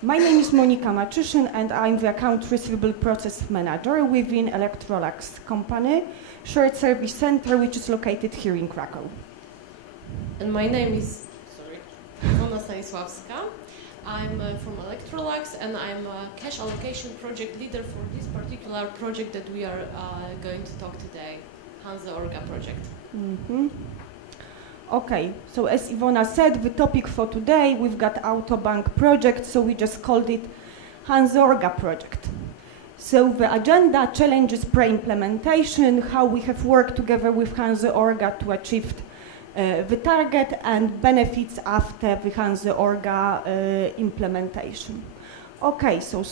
My name is Monika Maczyszyn and I'm the Account Receivable Process Manager within Electrolux company, shared service center, which is located here in Krakow. And my name is, Iwona Stanislawska. I'm from Electrolux and I'm a cash allocation project leader for this particular project that we are going to talk today, Hanse Orga project. Okay, so as Iwona said, the topic for today, we've got Autobank project, so we just called it Hanse Orga project. So the agenda challenges pre-implementation, how we have worked together with Hanse Orga to achieve the target, and benefits after the Hanse Orga implementation. Okay, so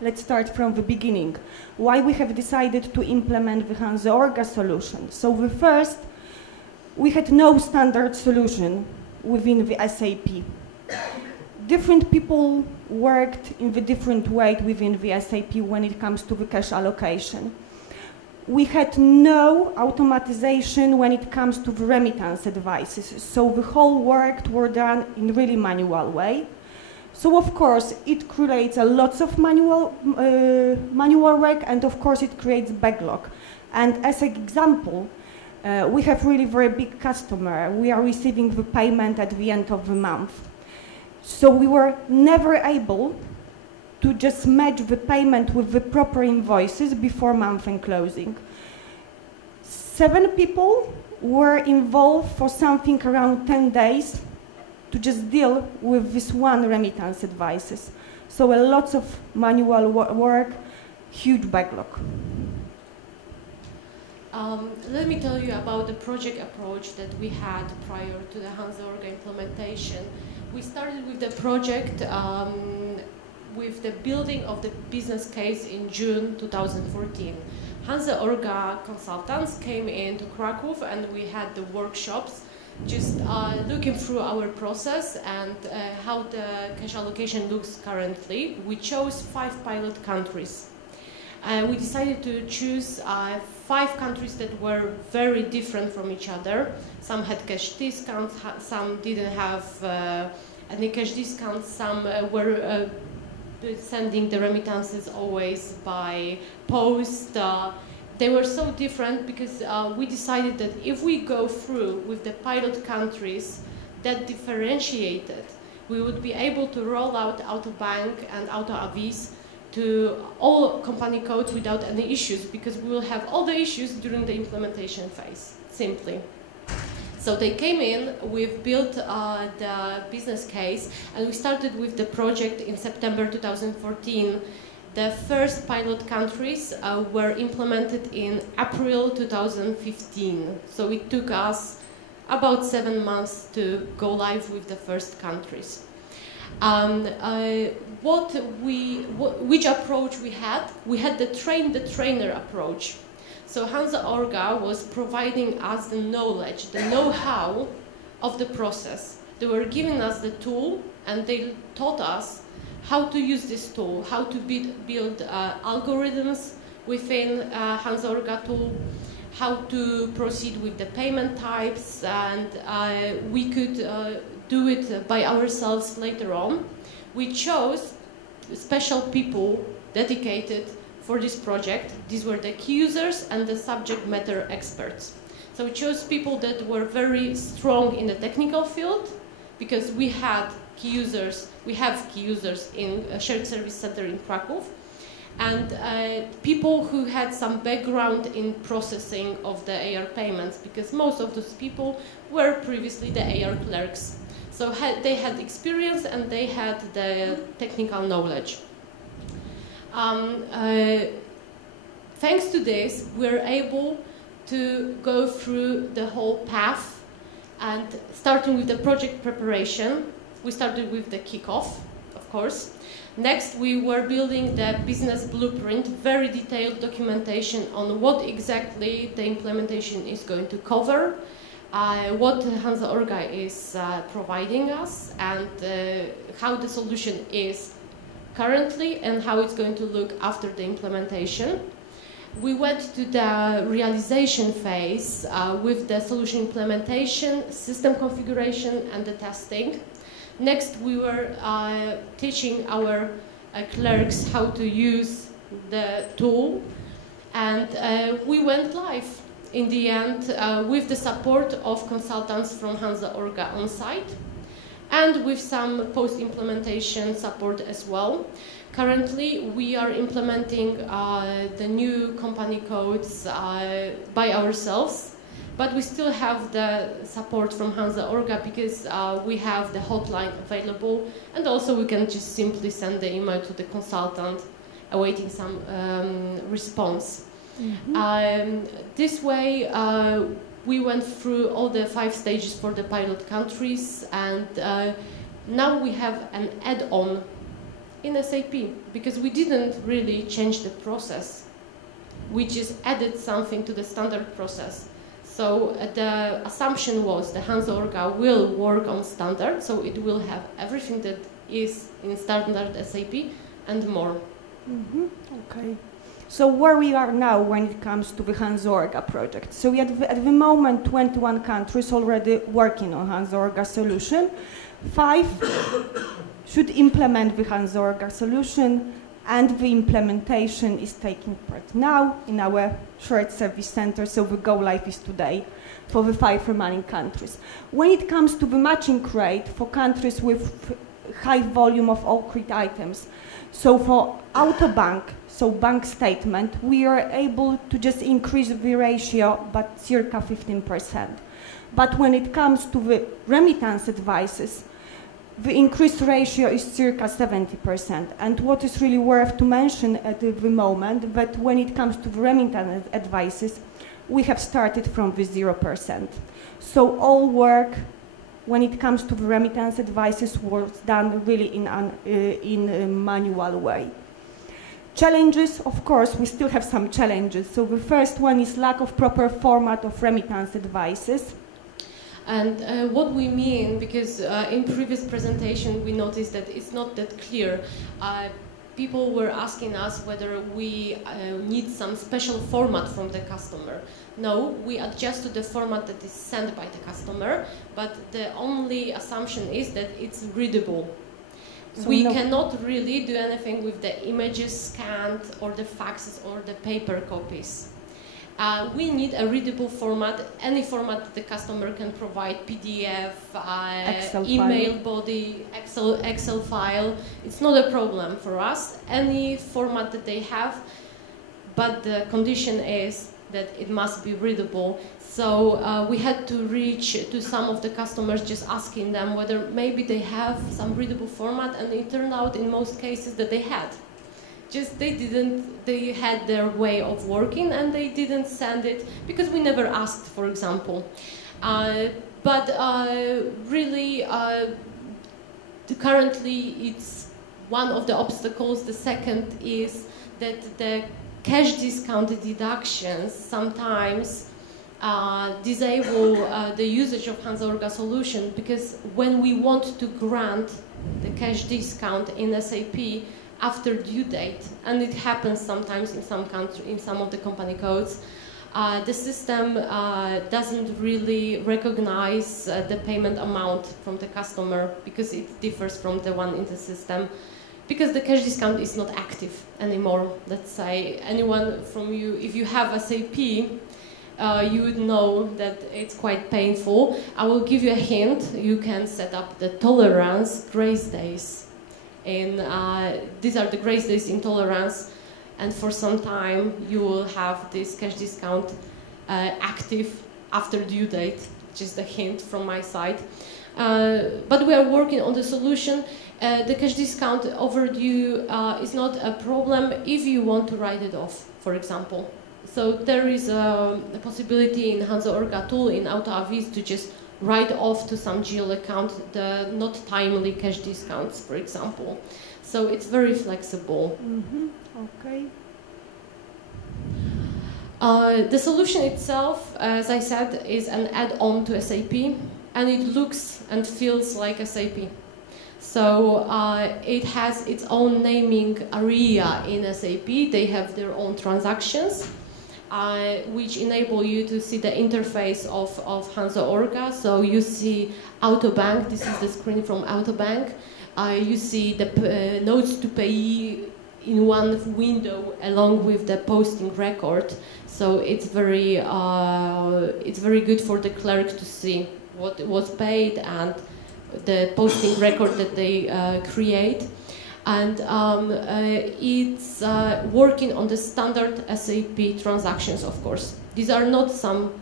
let's start from the beginning. Why we have decided to implement the Hanse Orga solution? So the first, we had no standard solution within the SAP. Different people worked in the different way within the SAP when it comes to the cash allocation. We had no automatization when it comes to the remittance advices, so the whole work were done in really manual way. So of course it creates a lots of manual work, and of course it creates backlog. And as an example, we have really very big customer. We are receiving the payment at the end of the month. So we were never able to just match the payment with the proper invoices before month-end closing. 7 people were involved for something around 10 days to just deal with this one remittance advices. So a lot of manual work, huge backlog. Let me tell you about the project approach that we had prior to the Hanse Orga implementation. We started with the project with the building of the business case in June 2014. Hanse Orga consultants came into Krakow and we had the workshops just looking through our process and how the cash allocation looks currently. We chose 5 pilot countries. We decided to choose 5 countries that were very different from each other. Some had cash discounts, some didn't have any cash discounts, some were sending the remittances always by post. They were so different because we decided that if we go through with the pilot countries that differentiated, we would be able to roll out Autobank and ACCEE to all company codes without any issues, because we will have all the issues during the implementation phase, simply. So they came in, we've built the business case, and we started with the project in September 2014. The first pilot countries were implemented in April 2015. So it took us about 7 months to go live with the first countries. Which approach we had? We had the train-the-trainer approach. So Hanse Orga was providing us the knowledge, the know-how of the process. They were giving us the tool and they taught us how to use this tool, how to build algorithms within Hanse Orga tool, how to proceed with the payment types, and we could do it by ourselves later on. We chose special people dedicated for this project. These were the key users and the subject matter experts. So we chose people that were very strong in the technical field, because we have key users in a shared service center in Krakow, and people who had some background in processing of the AR payments, because most of those people were previously the AR clerks. So they had experience and they had the technical knowledge. Thanks to this, we're able to go through the whole path, and starting with the project preparation, we started with the kickoff, of course. Next, we were building the business blueprint, very detailed documentation on what exactly the implementation is going to cover, what Hanse Orga is providing us, and how the solution is currently and how it's going to look after the implementation. We went to the realization phase with the solution implementation, system configuration, and the testing. Next, we were teaching our clerks how to use the tool, and we went live in the end with the support of consultants from Hanse Orga on site and with some post-implementation support as well. Currently, we are implementing the new company codes by ourselves, but we still have the support from Hanse Orga because we have the hotline available, and also we can just simply send the email to the consultant awaiting some response. Mm-hmm. This way, we went through all the 5 stages for the pilot countries, and now we have an add-on in SAP, because we didn't really change the process. We just added something to the standard process. So the assumption was the Hanse Orga will work on standard, so it will have everything that is in standard SAP and more. Mm-hmm. Okay. So where we are now when it comes to the Hanse Orga project. So we at the moment 21 countries already working on Hanse Orga solution. 5 should implement the Hanse Orga solution, and the implementation is taking part now in our shared service center, so the go live is today for the 5 remaining countries. When it comes to the matching rate for countries with high volume of all-credit items, so for Autobank, so bank statement, we are able to just increase the ratio, but circa 15%. But when it comes to the remittance advices, the increased ratio is circa 70%. And what is really worth to mention at the moment, that when it comes to the remittance advices, we have started from the 0%. So all work when it comes to the remittance advices was done really in a manual way. Challenges, of course, we still have some challenges. So the first one is lack of proper format of remittance advices. And what we mean, because in previous presentation we noticed that it's not that clear. People were asking us whether we need some special format from the customer. No, we adjust to the format that is sent by the customer, but the only assumption is that it's readable. So we cannot really do anything with the images scanned or the faxes or the paper copies. We need a readable format, any format that the customer can provide, PDF, email body, Excel file. It's not a problem for us, any format that they have, but the condition is that it must be readable. So we had to reach to some of the customers just asking them whether maybe they have some readable format, and it turned out in most cases that they had. Just they had their way of working and they didn't send it because we never asked, for example. But really, currently it's one of the obstacles. The second is that the cash discount deductions sometimes disable the usage of Hanse Orga solution, because when we want to grant the cash discount in SAP, after due date, and it happens sometimes in some country, in some of the company codes, the system doesn't really recognize the payment amount from the customer because it differs from the one in the system, because the cash discount is not active anymore. Let's say anyone from you, if you have SAP, you would know that it's quite painful. I will give you a hint. You can set up the tolerance grace days. And these are the grace days in tolerance, and for some time you will have this cash discount active after due date. Just a hint from my side. But we are working on the solution. The cash discount overdue is not a problem if you want to write it off, for example. So there is a possibility in Hanse Orga tool in AutoAvis to just write off to some GL account the not timely cash discounts, for example. So it's very flexible. Mm-hmm. Okay. The solution itself, as I said, is an add-on to SAP, and it looks and feels like SAP. So it has its own naming area in SAP. They have their own transactions. which enable you to see the interface of Hanse Orga. So you see Autobank, this is the screen from Autobank. You see the notes to pay in one window along with the posting record. So it's very good for the clerk to see what was paid and the posting record that they create. And it's working on the standard SAP transactions, of course. These are not some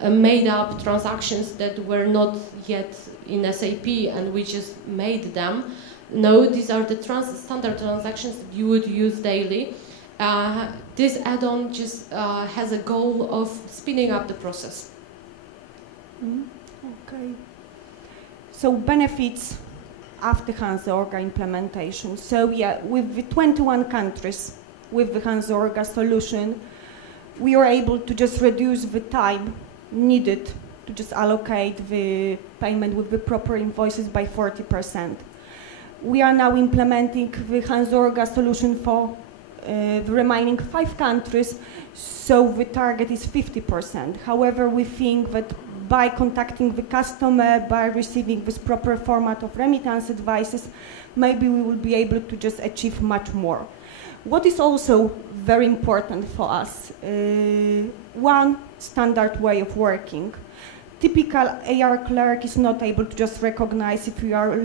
made-up transactions that were not yet in SAP and we just made them. No, these are the standard transactions that you would use daily. This add-on just has a goal of speeding up the process. Okay. So benefits after Hanse Orga implementation. So yeah, with the 21 countries with the Hanse Orga solution, we are able to just reduce the time needed to just allocate the payment with the proper invoices by 40%. We are now implementing the Hanse Orga solution for the remaining 5 countries, so the target is 50%. However, we think that by contacting the customer, by receiving this proper format of remittance advices, maybe we will be able to just achieve much more. What is also very important for us, one standard way of working. Typical AR clerk is not able to just recognize if you are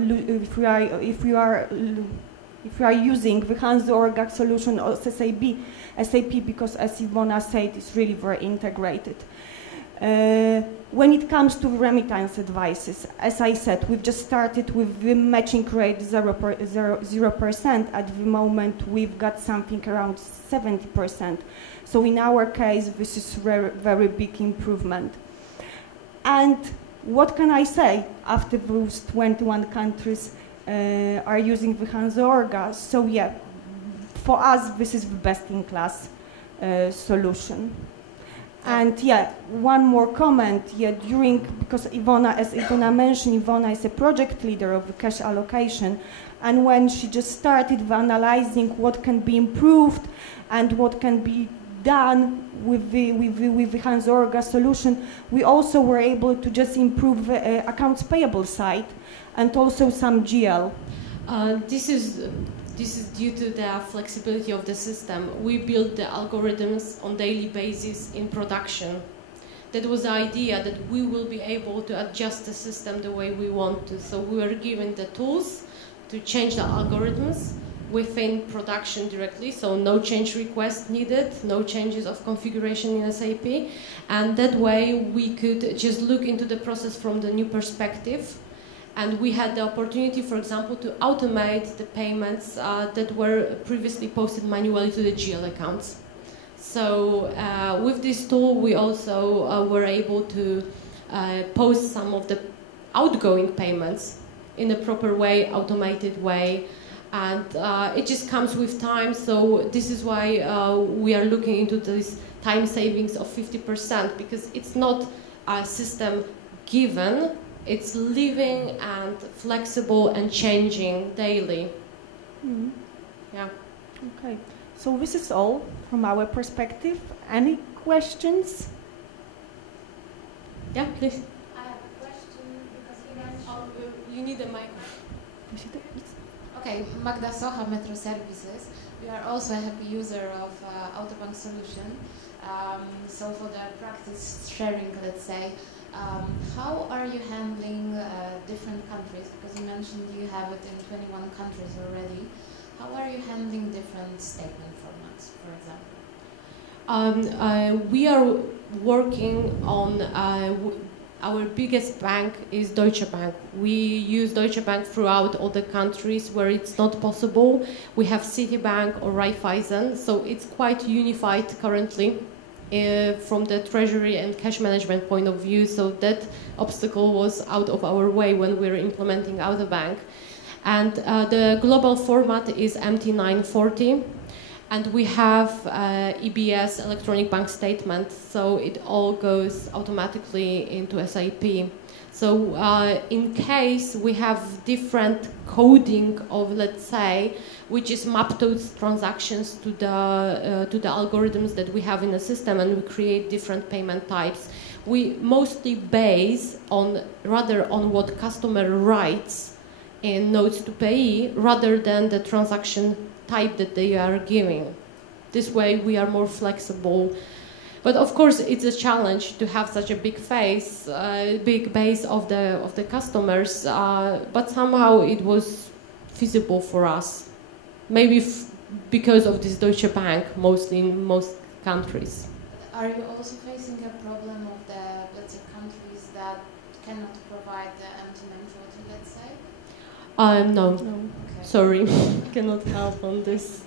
using the Hanse Orga solution or SAP, because as Iwona said, it's really very integrated. When it comes to remittance advices, as I said, we've just started with the matching rate 0%. At the moment, we've got something around 70%. So in our case, this is very, very big improvement. And what can I say after those 21 countries are using the Hanse Orga? So yeah, for us, this is the best-in-class solution. And yeah, one more comment, yeah, because Iwona, as Iwona mentioned, Iwona is a project leader of the cash allocation, and when she just started analyzing what can be improved and what can be done with the Hanse Orga solution, we also were able to just improve the accounts payable side and also some GL. This is due to the flexibility of the system. We build the algorithms on daily basis in production. That was the idea, that we will be able to adjust the system the way we want to. So we were given the tools to change the algorithms within production directly, so no change request needed, no changes of configuration in SAP. And that way we could just look into the process from the new perspective. And we had the opportunity, for example, to automate the payments that were previously posted manually to the GL accounts. So with this tool, we also were able to post some of the outgoing payments in a proper way, automated way. And it just comes with time, so this is why we are looking into this time savings of 50%, because it's not a system given, it's living and flexible and changing daily. Mm-hmm. Yeah. Okay, so this is all from our perspective. Any questions? Yeah, please. I have a question because you mentioned... you need a mic. Okay, Magda Socha, Metro Services. We are also a happy user of Autobank solution. So for the practice sharing, let's say, how are you handling different countries? Because you mentioned you have it in 21 countries already. How are you handling different statement formats, for example? We are working on our biggest bank is Deutsche Bank. We use Deutsche Bank throughout all the countries where it's not possible. We have Citibank or Raiffeisen, so it's quite unified currently from the treasury and cash management point of view, so that obstacle was out of our way when we were implementing Autobank. And the global format is MT940. And we have EBS, electronic bank statement, so it all goes automatically into SAP. So in case we have different coding of, let's say, which is mapped those transactions to the algorithms that we have in the system, and we create different payment types, we mostly base on rather on what customer writes in notes to payee rather than the transaction type that they are giving. This way we are more flexible. But of course it's a challenge to have such a big base of the customers, but somehow it was feasible for us. Maybe because of this Deutsche Bank, mostly in most countries. Are you also facing a problem of the, let's say, countries that cannot provide the empty voting, let's say? No. Okay. Sorry, cannot help on this.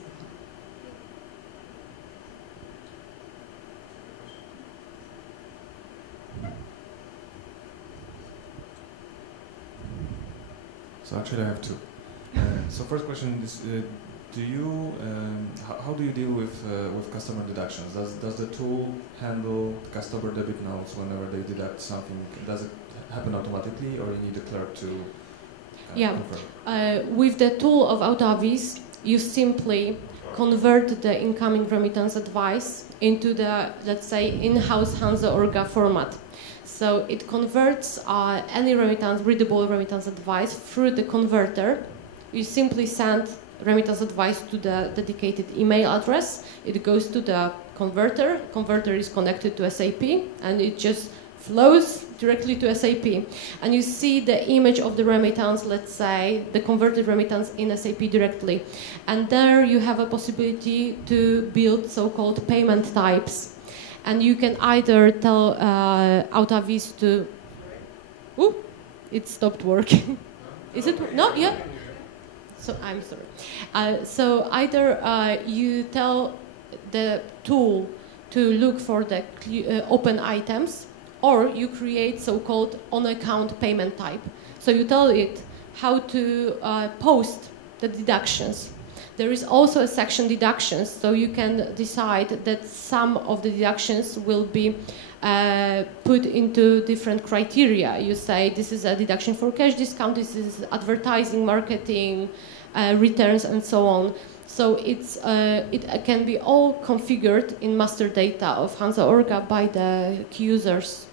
So actually I have two. So first question is, how do you deal with customer deductions? Does the tool handle customer debit notes whenever they deduct something? Does it happen automatically, or you need a clerk to confirm? With the tool of AutoAvis, you simply convert the incoming remittance advice into the, let's say, in-house Hanse Orga format. So it converts any readable remittance advice through the converter. You simply send remittance advice to the dedicated email address. It goes to the converter. Converter is connected to SAP, and it just flows directly to SAP. And you see the image of the remittance, let's say, the converted remittance in SAP directly. And there you have a possibility to build so-called payment types. And you can either tell AutoAvis to... Ooh, it stopped working. Is it? No? Yeah? So I'm sorry. So either you tell the tool to look for the open items, or you create so-called on-account payment type. So you tell it how to post the deductions. There is also a section deductions, so you can decide that some of the deductions will be put into different criteria. You say this is a deduction for cash discount, this is advertising, marketing, returns, and so on. So it can be all configured in master data of Hanse Orga by the key users.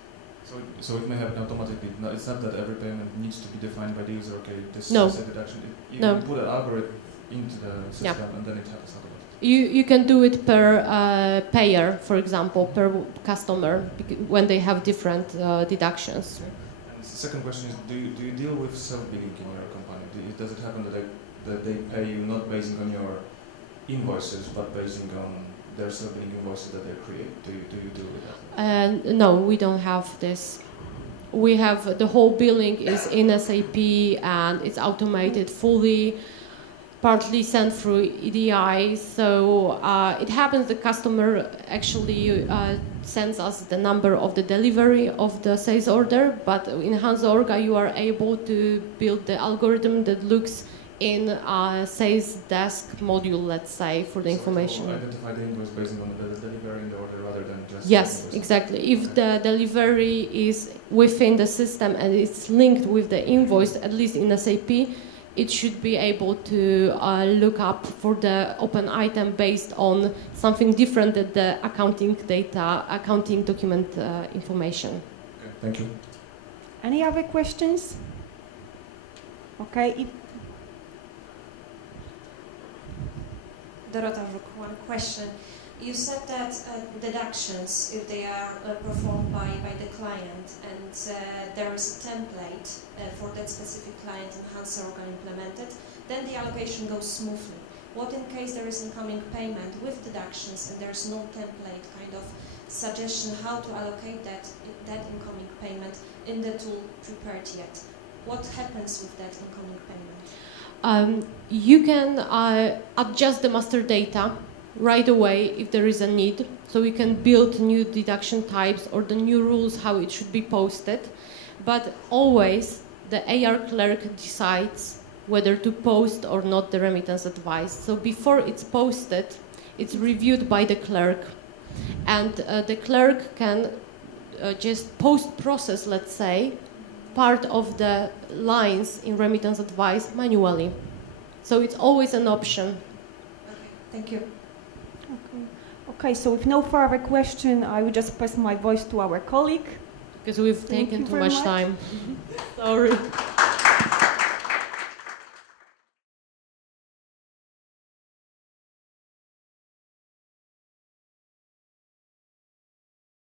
So it may happen automatically. No, it's not that every payment needs to be defined by the user. Okay, this No. is a deduction. You No. put an algorithm into the system, and then it happens automatically. You can do it per payer, for example, per customer, when they have different deductions. Okay. And the second question is, do you deal with self-billing in your company? Does it happen that they pay you not basing on your invoices, but basing on their self-billing invoices that they create? Do you deal with that? No, we don't have this. We have the whole billing is in SAP, and it's automated fully, partly sent through EDI. So it happens the customer actually sends us the number of the delivery of the sales order, but in Hanse Orga you are able to build the algorithm that looks in a sales desk module, let's say, for the information. So identify the invoice based on the delivery in the order rather than just... Yes, exactly. If the delivery is within the system and it's linked with the invoice, at least in SAP, it should be able to look up for the open item based on something different than the accounting data, accounting document information. Okay, thank you. Any other questions? Okay. Dorota, one question. You said that deductions, if they are performed by the client, and there is a template for that specific client in Hanse Orga implemented, then the allocation goes smoothly. What in case there is incoming payment with deductions and there's no template, kind of suggestion how to allocate that incoming payment in the tool prepared yet? What happens with that incoming payment? You can adjust the master data right away if there is a need. So we can build new deduction types or the new rules how it should be posted. But always the AR clerk decides whether to post or not the remittance advice. So before it's posted, it's reviewed by the clerk. And the clerk can just post-process, let's say, part of the lines in remittance advice manually. So it's always an option. Okay, thank you. Okay, so with no further question, I will just pass my voice to our colleague. Because we've taken too much time. Sorry.